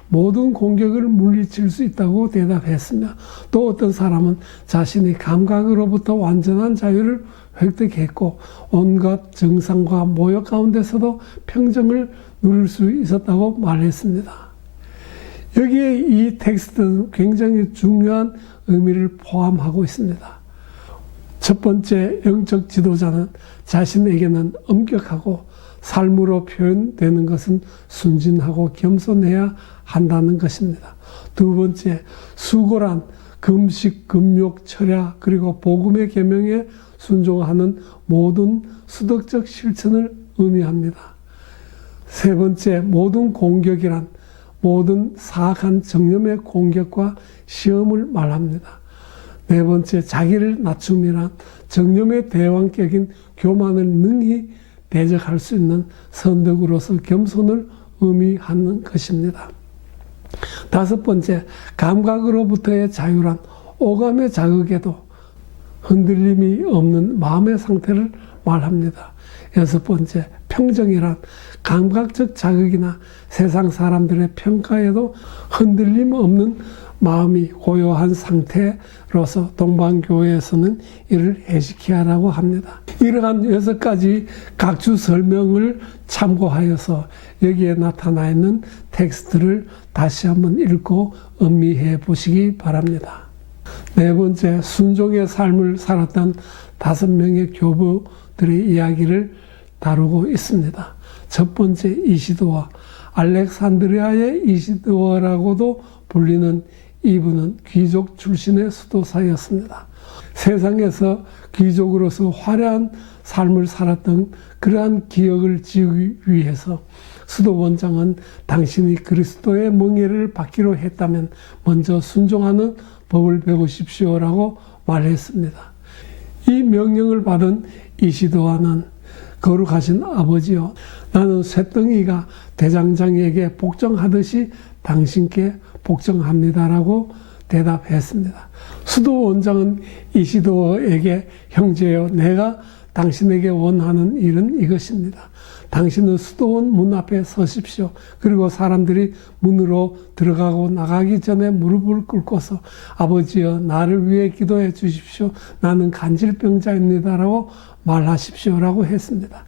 모든 공격을 물리칠 수 있다고 대답했으며 또 어떤 사람은 자신이 감각으로부터 완전한 자유를 획득했고 온갖 정상과 모욕 가운데서도 평정을 누릴 수 있었다고 말했습니다. 여기에 이 텍스트는 굉장히 중요한 의미를 포함하고 있습니다. 첫 번째, 영적 지도자는 자신에게는 엄격하고 삶으로 표현되는 것은 순진하고 겸손해야 한다는 것입니다. 두 번째, 수고란 금식, 금욕, 철야 그리고 복음의 계명에 순종하는 모든 수덕적 실천을 의미합니다. 세 번째, 모든 공격이란 모든 사악한 정념의 공격과 시험을 말합니다. 네 번째, 자기를 낮춤이란 정념의 대왕격인 교만을 능히 대적할 수 있는 선덕으로서 겸손을 의미하는 것입니다. 다섯 번째, 감각으로부터의 자유란 오감의 자극에도 흔들림이 없는 마음의 상태를 말합니다. 여섯 번째, 평정이란 감각적 자극이나 세상 사람들의 평가에도 흔들림 없는 마음이 고요한 상태로서 동방교회에서는 이를 해시키아라고 합니다. 이러한 6가지 각주 설명을 참고하여서 여기에 나타나 있는 텍스트를 다시 한번 읽고 음미해 보시기 바랍니다. 네 번째, 순종의 삶을 살았던 5명의 교부들의 이야기를 다루고 있습니다. 첫 번째, 이시도아, 알렉산드리아의 이시도아라고도 불리는 이분은 귀족 출신의 수도사였습니다. 세상에서 귀족으로서 화려한 삶을 살았던 그러한 기억을 지우기 위해서 수도원장은 당신이 그리스도의 멍에를 받기로 했다면 먼저 순종하는 법을 배우십시오라고 말했습니다. 이 명령을 받은 이시도아는 거룩하신 아버지여, 나는 쇠덩이가 대장장에게 복종하듯이 당신께 복종합니다라고 대답했습니다. 수도원장은 이시도어에게 형제여, 내가 당신에게 원하는 일은 이것입니다. 당신은 수도원 문 앞에 서십시오. 그리고 사람들이 문으로 들어가고 나가기 전에 무릎을 꿇고서 아버지여, 나를 위해 기도해 주십시오. 나는 간질병자입니다라고 말하십시오라고 했습니다.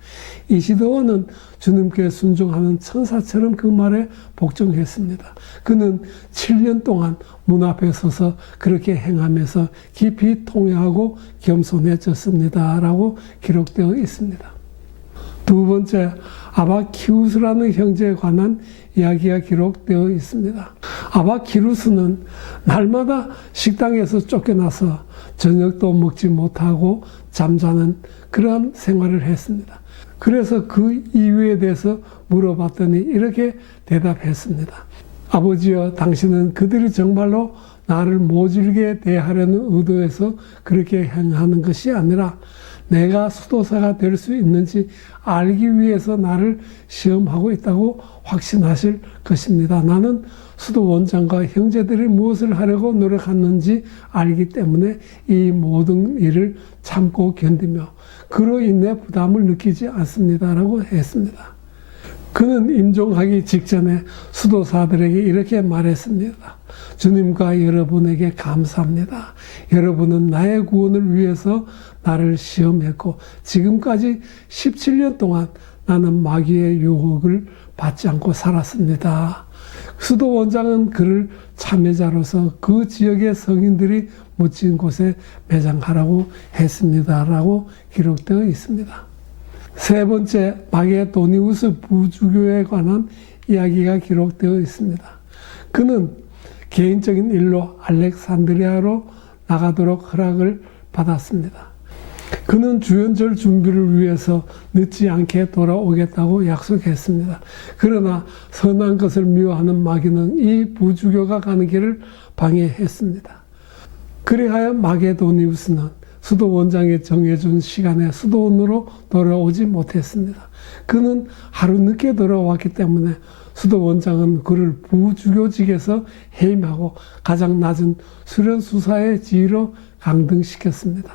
이시도어는 주님께 순종하는 천사처럼 그 말에 복종했습니다. 그는 7년 동안 문 앞에 서서 그렇게 행하면서 깊이 통회하고 겸손해졌습니다라고 기록되어 있습니다. 두 번째, 아바키루스라는 형제에 관한 이야기가 기록되어 있습니다. 아바키루스는 날마다 식당에서 쫓겨나서 저녁도 먹지 못하고 잠자는 그러한 생활을 했습니다. 그래서 그 이유에 대해서 물어봤더니 이렇게 대답했습니다. 아버지여, 당신은 그들이 정말로 나를 모질게 대하려는 의도에서 그렇게 행하는 것이 아니라 내가 수도사가 될 수 있는지 알기 위해서 나를 시험하고 있다고 확신하실 것입니다. 나는 수도원장과 형제들이 무엇을 하려고 노력하는지 알기 때문에 이 모든 일을 참고 견디며 그로 인해 부담을 느끼지 않습니다라고 했습니다. 그는 임종하기 직전에 수도사들에게 이렇게 말했습니다. 주님과 여러분에게 감사합니다. 여러분은 나의 구원을 위해서 나를 시험했고 지금까지 17년 동안 나는 마귀의 유혹을 받지 않고 살았습니다. 수도원장은 그를 참여자로서 그 지역의 성인들이 묻힌 곳에 매장하라고 했습니다라고 기록되어 있습니다. 세 번째, 마게도니우스 부주교에 관한 이야기가 기록되어 있습니다. 그는 개인적인 일로 알렉산드리아로 나가도록 허락을 받았습니다. 그는 주연절 준비를 위해서 늦지 않게 돌아오겠다고 약속했습니다. 그러나 선한 것을 미워하는 마귀는 이 부주교가 가는 길을 방해했습니다. 그리하여 마게도니우스는 수도원장이 정해준 시간에 수도원으로 돌아오지 못했습니다. 그는 하루 늦게 돌아왔기 때문에 수도원장은 그를 부주교직에서 해임하고 가장 낮은 수련수사의 지위로 강등시켰습니다.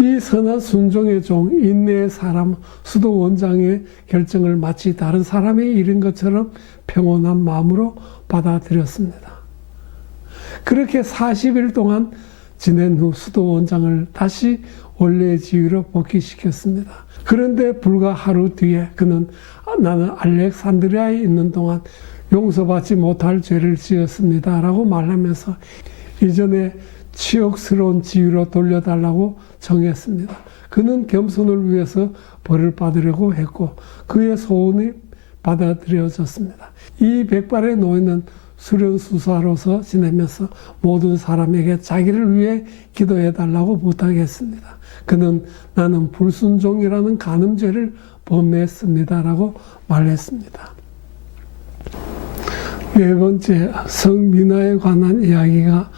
이 선한 순종의 종, 인내의 사람, 수도원장의 결정을 마치 다른 사람의 일인 것처럼 평온한 마음으로 받아들였습니다. 그렇게 40일 동안 지낸 후 수도원장을 다시 원래의 지위로 복귀시켰습니다. 그런데 불과 하루 뒤에 그는 나는 알렉산드리아에 있는 동안 용서받지 못할 죄를 지었습니다 라고 말하면서 이전에 치욕스러운 지위로 돌려달라고 정했습니다. 그는 겸손을 위해서 벌을 받으려고 했고 그의 소원이 받아들여졌습니다. 이 백발의 노인은 수련수사로서 지내면서 모든 사람에게 자기를 위해 기도해달라고 부탁했습니다. 그는 나는 불순종이라는 간음죄를 범했습니다라고 말했습니다. 네 번째, 성미나에 관한 이야기가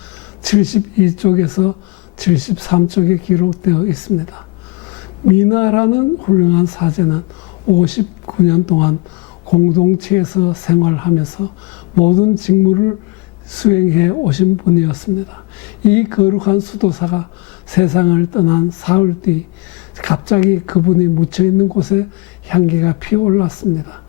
72쪽에서 73쪽에 기록되어 있습니다. 미나라는 훌륭한 사제는 59년 동안 공동체에서 생활하면서 모든 직무를 수행해 오신 분이었습니다. 이 거룩한 수도사가 세상을 떠난 사흘 뒤 갑자기 그분이 묻혀있는 곳에 향기가 피어올랐습니다.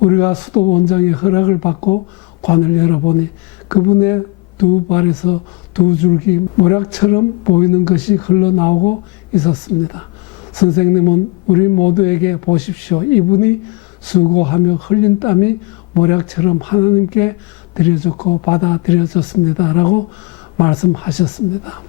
우리가 수도원장의 허락을 받고 관을 열어보니 그분의 두 발에서 두 줄기 모략처럼 보이는 것이 흘러나오고 있었습니다. 선생님은 우리 모두에게 보십시오. 이분이 수고하며 흘린 땀이 모략처럼 하나님께 드려졌고 받아들여졌습니다 라고 말씀하셨습니다.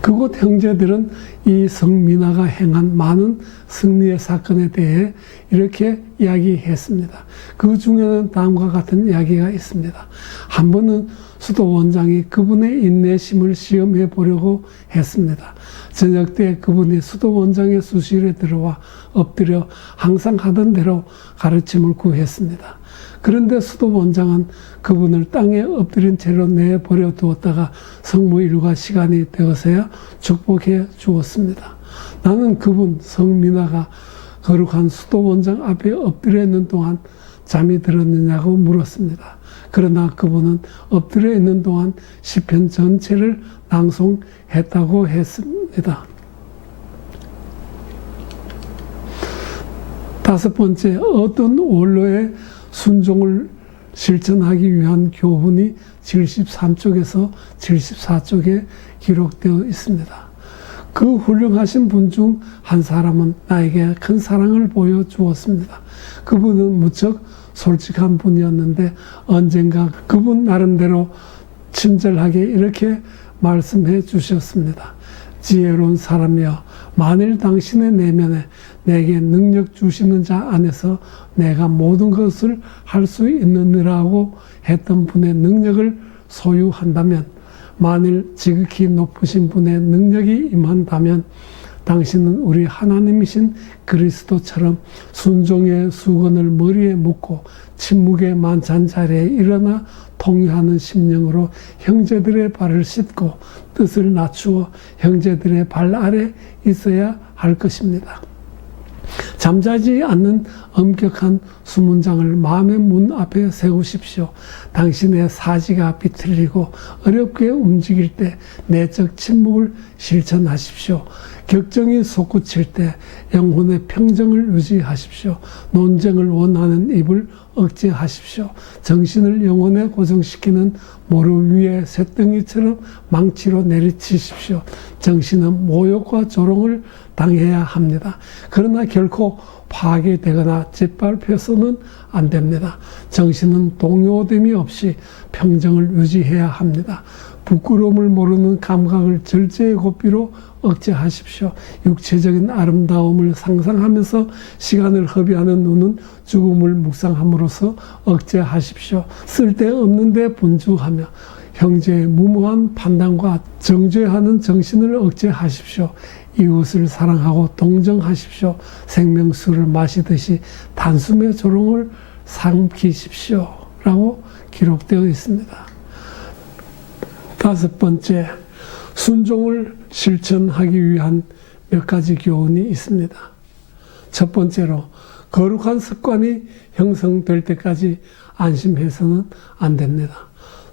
그곳 형제들은 이 성미나가 행한 많은 승리의 사건에 대해 이렇게 이야기했습니다. 그 중에는 다음과 같은 이야기가 있습니다. 한 번은 수도원장이 그분의 인내심을 시험해 보려고 했습니다. 저녁 때 그분이 수도원장의 수실에 들어와 엎드려 항상 하던 대로 가르침을 구했습니다. 그런데 수도원장은 그분을 땅에 엎드린 채로 내버려 두었다가 성무일과 시간이 되어서야 축복해 주었습니다. 나는 그분 성미나가 거룩한 수도원장 앞에 엎드려 있는 동안 잠이 들었느냐고 물었습니다. 그러나 그분은 엎드려 있는 동안 시편 전체를 낭송했다고 했습니다. 다섯 번째, 어떤 원로의 순종을 실천하기 위한 교훈이 73쪽에서 74쪽에 기록되어 있습니다. 그 훌륭하신 분 중 한 사람은 나에게 큰 사랑을 보여주었습니다. 그분은 무척 솔직한 분이었는데 언젠가 그분 나름대로 친절하게 이렇게 말씀해 주셨습니다. 지혜로운 사람이여, 만일 당신의 내면에 내게 능력 주시는 자 안에서 내가 모든 것을 할 수 있느니라고 했던 분의 능력을 소유한다면, 만일 지극히 높으신 분의 능력이 임한다면 당신은 우리 하나님이신 그리스도처럼 순종의 수건을 머리에 묶고 침묵의 만찬 자리에 일어나 통회하는 심령으로 형제들의 발을 씻고 뜻을 낮추어 형제들의 발 아래 있어야 할 것입니다. 잠자지 않는 엄격한 수문장을 마음의 문 앞에 세우십시오. 당신의 사지가 비틀리고 어렵게 움직일 때 내적 침묵을 실천하십시오. 격정이 솟구칠 때 영혼의 평정을 유지하십시오. 논쟁을 원하는 입을 억제하십시오. 정신을 영혼에 고정시키는 모루 위에 쇳덩이처럼 망치로 내리치십시오. 정신은 모욕과 조롱을 당해야 합니다. 그러나 결코 파괴되거나 짓밟혀서는 안 됩니다. 정신은 동요됨이 없이 평정을 유지해야 합니다. 부끄러움을 모르는 감각을 절제의 고삐로 억제하십시오. 육체적인 아름다움을 상상하면서 시간을 허비하는 눈은 죽음을 묵상함으로써 억제하십시오. 쓸데없는 데 분주하며 형제의 무모한 판단과 정죄하는 정신을 억제하십시오. 이웃을 사랑하고 동정하십시오. 생명수를 마시듯이 단숨의 조롱을 삼키십시오. 라고 기록되어 있습니다. 5번째, 순종을 실천하기 위한 몇 가지 교훈이 있습니다. 첫 번째로, 거룩한 습관이 형성될 때까지 안심해서는 안 됩니다.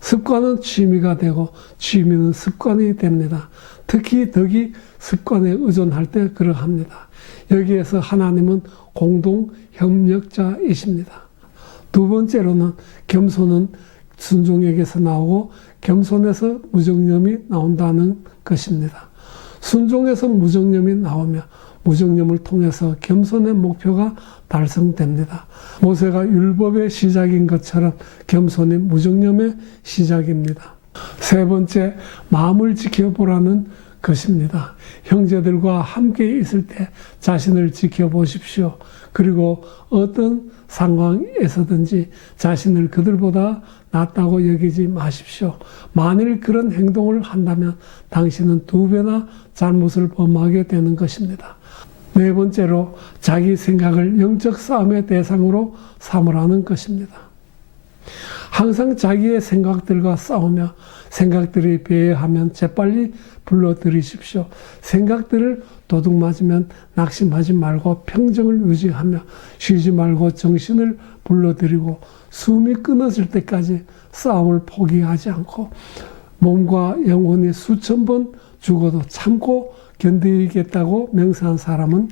습관은 취미가 되고 취미는 습관이 됩니다. 특히 덕이 습관에 의존할 때 그러합니다. 여기에서 하나님은 공동 협력자이십니다. 두 번째로는 겸손은 순종에게서 나오고 겸손에서 무정념이 나온다는 것입니다. 순종에서 무정념이 나오며 무정념을 통해서 겸손의 목표가 달성됩니다. 모세가 율법의 시작인 것처럼 겸손이 무정념의 시작입니다. 세 번째, 마음을 지켜보라는 것입니다. 형제들과 함께 있을 때 자신을 지켜보십시오. 그리고 어떤 상황에서든지 자신을 그들보다 낫다고 여기지 마십시오. 만일 그런 행동을 한다면 당신은 2배나 잘못을 범하게 되는 것입니다. 네 번째로, 자기 생각을 영적 싸움의 대상으로 삼으라는 것입니다. 항상 자기의 생각들과 싸우며 생각들이 배회하면 재빨리 불러들이십시오. 생각들을 도둑맞으면 낙심하지 말고 평정을 유지하며 쉬지 말고 정신을 불러들이고 숨이 끊어질 때까지 싸움을 포기하지 않고 몸과 영혼이 수천 번 죽어도 참고 견디겠다고 명세한 사람은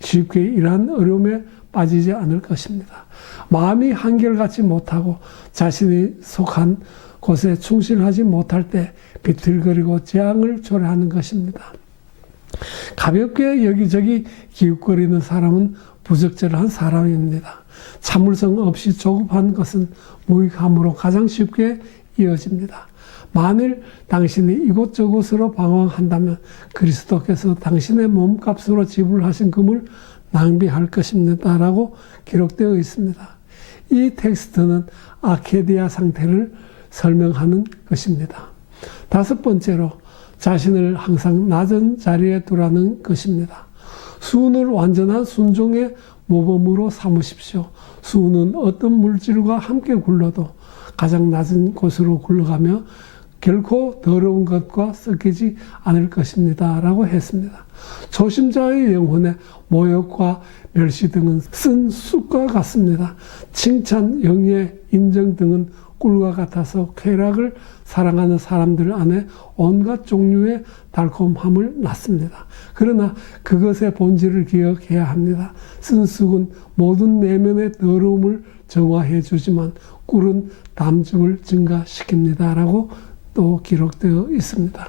쉽게 이러한 어려움에 빠지지 않을 것입니다. 마음이 한결같지 못하고 자신이 속한 곳에 충실하지 못할 때 비틀거리고 재앙을 초래하는 것입니다. 가볍게 여기저기 기웃거리는 사람은 부적절한 사람입니다. 참을성 없이 조급한 것은 무익함으로 가장 쉽게 이어집니다. 만일 당신이 이곳저곳으로 방황한다면 그리스도께서 당신의 몸값으로 지불하신 금을 낭비할 것입니다. 라고 기록되어 있습니다. 이 텍스트는 아케디아 상태를 설명하는 것입니다. 5번째로, 자신을 항상 낮은 자리에 두라는 것입니다. 수은을 완전한 순종의 모범으로 삼으십시오. 수은은 어떤 물질과 함께 굴러도 가장 낮은 곳으로 굴러가며 결코 더러운 것과 섞이지 않을 것입니다. 라고 했습니다. 초심자의 영혼에 모욕과 멸시 등은 쓴 쑥과 같습니다. 칭찬, 영예, 인정 등은 꿀과 같아서 쾌락을 사랑하는 사람들 안에 온갖 종류의 달콤함을 낳습니다. 그러나 그것의 본질을 기억해야 합니다. 쓴 쑥은 모든 내면의 더러움을 정화해 주지만 꿀은 담즙을 증가시킵니다. 라고 또 기록되어 있습니다.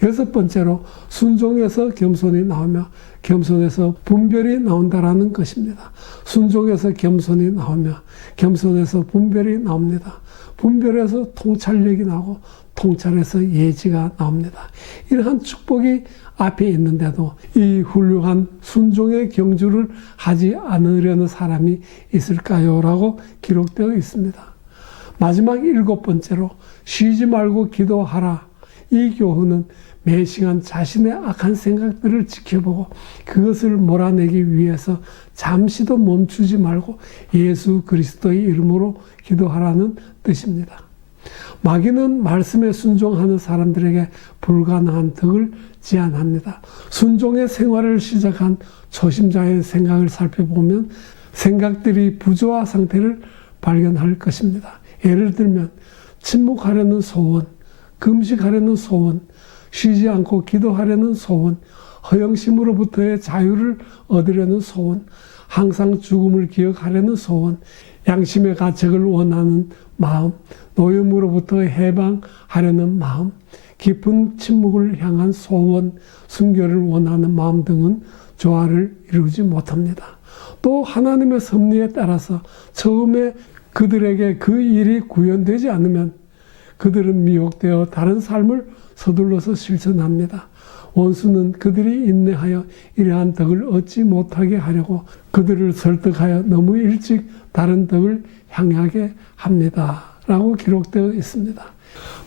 6번째로, 순종에서 겸손이 나오며 겸손에서 분별이 나온다라는 것입니다. 순종에서 겸손이 나오며 겸손에서 분별이 나옵니다. 분별에서 통찰력이 나오고 통찰에서 예지가 나옵니다. 이러한 축복이 앞에 있는데도 이 훌륭한 순종의 경주를 하지 않으려는 사람이 있을까요? 라고 기록되어 있습니다. 마지막 7번째로, 쉬지 말고 기도하라. 이 교훈은 매 시간 자신의 악한 생각들을 지켜보고 그것을 몰아내기 위해서 잠시도 멈추지 말고 예수 그리스도의 이름으로 기도하라는 뜻입니다. 마귀는 말씀에 순종하는 사람들에게 불가능한 덕을 제안합니다. 순종의 생활을 시작한 초심자의 생각을 살펴보면 생각들이 부조화 상태를 발견할 것입니다. 예를 들면 침묵하려는 소원, 금식하려는 소원, 쉬지 않고 기도하려는 소원, 허영심으로부터의 자유를 얻으려는 소원, 항상 죽음을 기억하려는 소원, 양심의 가책을 원하는 마음, 노염으로부터 해방하려는 마음, 깊은 침묵을 향한 소원, 순교를 원하는 마음 등은 조화를 이루지 못합니다. 또 하나님의 섭리에 따라서 처음에 그들에게 그 일이 구현되지 않으면 그들은 미혹되어 다른 삶을 서둘러서 실천합니다. 원수는 그들이 인내하여 이러한 덕을 얻지 못하게 하려고 그들을 설득하여 너무 일찍 다른 덕을 향하게 합니다. 라고 기록되어 있습니다.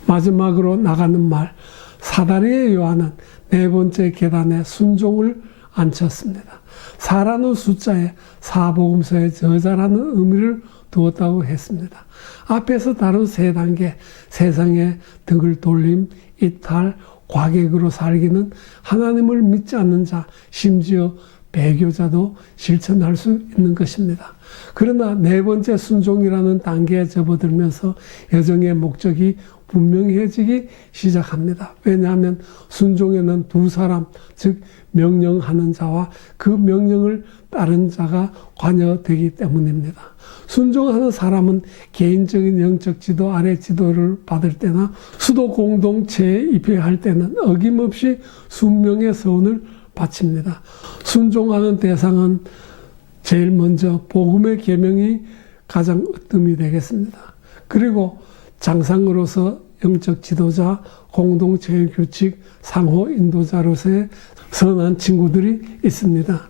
마지막으로 나가는 말, 사다리의 요한은 네 번째 계단에 순종을 앉혔습니다. 4라는 숫자에 사복음서의 저자라는 의미를 두었다고 했습니다. 앞에서 다룬 세 단계, 세상의 덕을 돌림, 이탈, 과객으로 살기는 하나님을 믿지 않는 자, 심지어 배교자도 실천할 수 있는 것입니다. 그러나 네 번째 순종이라는 단계에 접어들면서 여정의 목적이 분명해지기 시작합니다. 왜냐하면 순종에는 두 사람, 즉 명령하는 자와 그 명령을 따른 자가 관여되기 때문입니다. 순종하는 사람은 개인적인 영적 지도 아래 지도를 받을 때나 수도 공동체에 입회할 때는 어김없이 순명의 서운을 바칩니다. 순종하는 대상은 제일 먼저 복음의 계명이 가장 으뜸이 되겠습니다. 그리고 장상으로서 영적 지도자, 공동체의 규칙, 상호 인도자로서의 선한 친구들이 있습니다.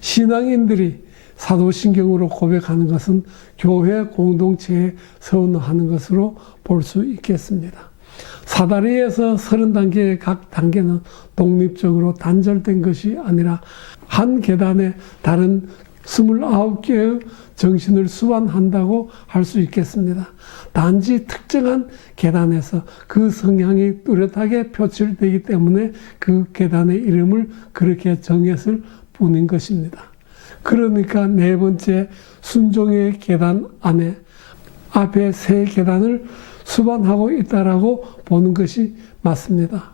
신앙인들이 사도신경으로 고백하는 것은 교회 공동체에 서운하는 것으로 볼 수 있겠습니다. 사다리에서 30단계의 각 단계는 독립적으로 단절된 것이 아니라 한 계단에 다른 29개의 정신을 수반한다고 할 수 있겠습니다. 단지 특정한 계단에서 그 성향이 뚜렷하게 표출되기 때문에 그 계단의 이름을 그렇게 정했을 뿐인 것입니다. 그러니까 네 번째 순종의 계단 안에 앞에 세 계단을 수반하고 있다라고 보는 것이 맞습니다.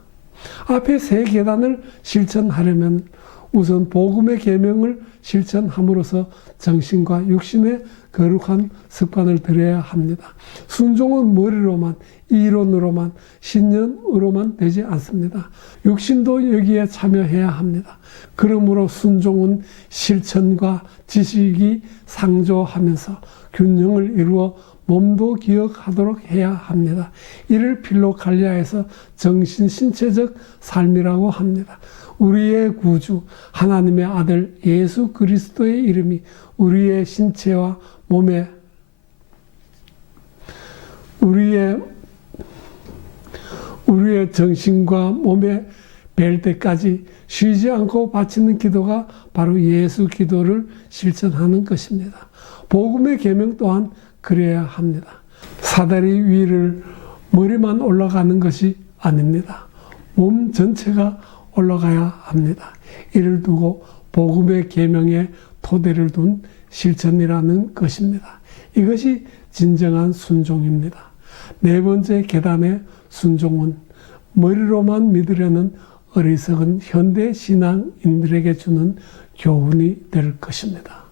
앞에 세 계단을 실천하려면 우선 복음의 계명을 실천함으로써 정신과 육신의 거룩한 습관을 들여야 합니다. 순종은 머리로만, 이론으로만, 신념으로만 되지 않습니다. 육신도 여기에 참여해야 합니다. 그러므로 순종은 실천과 지식이 상조하면서 균형을 이루어 몸도 기억하도록 해야 합니다. 이를 필로칼리아에서 정신, 신체적 삶이라고 합니다. 우리의 구주, 하나님의 아들 예수 그리스도의 이름이 우리의 신체와 몸에 우리의 정신과 몸에 뵐 때까지 쉬지 않고 바치는 기도가 바로 예수 기도를 실천하는 것입니다. 복음의 계명 또한 그래야 합니다. 사다리 위를 머리만 올라가는 것이 아닙니다. 몸 전체가 올라가야 합니다. 이를 두고 복음의 계명에 토대를 둔 실천이라는 것입니다. 이것이 진정한 순종입니다. 네 번째 계단의 순종은 머리로만 믿으려는 어리석은 현대 신앙인들에게 주는 교훈이 될 것입니다.